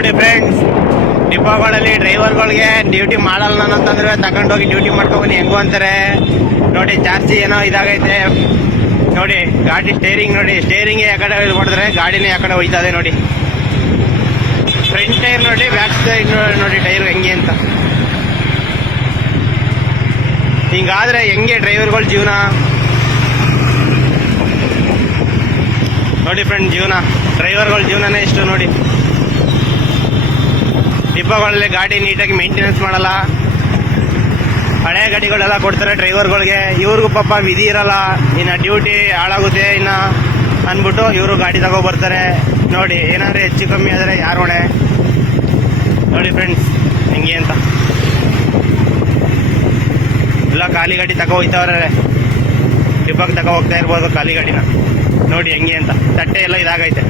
ನೋಡಿ friends ಡಿಪೋಗಳಲ್ಲಿ ಡ್ರೈವರ್ಗಳಿಗೆ duty ಮಾಡಲ್ಲ ಅಂತಂದ್ರೆ ತಗೊಂಡೋಗಿ ಡ್ಯೂಟಿ ಮಾಡ್ಕೊಬನ್ನಿ. ಹೆಂಗು ಅಂತಾರೆ? ನೋಡಿ, ಜಾಸ್ತಿ ಏನೋ ಇದಾಗೈತೆ. ನೋಡಿ, ಗಾಡಿ ಸ್ಟೇರಿಂಗ್ ನೋಡಿ ಸ್ಟೇರಿಂಗ್ ಯಾಕಡೆ ಕಡೆ ಹೊಡೆದ್ರೆ ಗಾಡಿನೇ ಆ ಕಡೆ ಇದೆ ನೋಡಿ. ಫ್ರಂಟ್ ಟೈರ್ ನೋಡಿ ಬ್ಯಾಕ್ ಸೈಡ್ ನೋಡಿ ಟೈರ್ ಹೆಂಗೆ ಅಂತ. ಹಿಂಗಾದ್ರೆ ಹೆಂಗೆ ಡ್ರೈವರ್ಗಳ ಜೀವನ? ನೋಡಿ ಫ್ರೆಂಡ್ ಜೀವನ. ಡ್ರೈವರ್ಗಳ ಜೀವನನೇ ಇಷ್ಟು ನೋಡಿ. ಡಿಪೋಗಳಲ್ಲಿ ಗಾಡಿ ನೀಟಾಗಿ ಮೇಂಟೆನೆನ್ಸ್ ಮಾಡಲ್ಲ. ಹಳೆ ಗಾಡಿಗಳೆಲ್ಲ ಕೊಡ್ತಾರೆ ಡ್ರೈವರ್ಗಳಿಗೆ. ಇವ್ರಿಗೂ ಪಾಪ ವಿಧಿ ಇರಲ್ಲ. ಇನ್ನು ಡ್ಯೂಟಿ ಹಾಳಾಗುತ್ತೆ ಇನ್ನು ಅಂದ್ಬಿಟ್ಟು ಇವರು ಗಾಡಿ ತಗೋ ಬರ್ತಾರೆ ನೋಡಿ, ಏನಾದರೂ ಹೆಚ್ಚು ಕಮ್ಮಿ ಆದರೆ ಯಾರು ಹೊಣೆ? ನೋಡಿ ಫ್ರೆಂಡ್ಸ್ ಹಿಂಗೆ ಅಂತ. ಎಲ್ಲ ಖಾಲಿ ಗಾಡಿ ತಗೋ ಹೋಗ್ತಾವ್ರೆ ಡಿಪೋಗೆ ತಗೋ ಹೋಗ್ತಾ ಇರ್ಬೋದು ಖಾಲಿ ಗಾಡಿನ. ನೋಡಿ, ಹೆಂಗೆ ಅಂತ. ತಟ್ಟೆ ಎಲ್ಲ ಇದಾಗೈತೆ.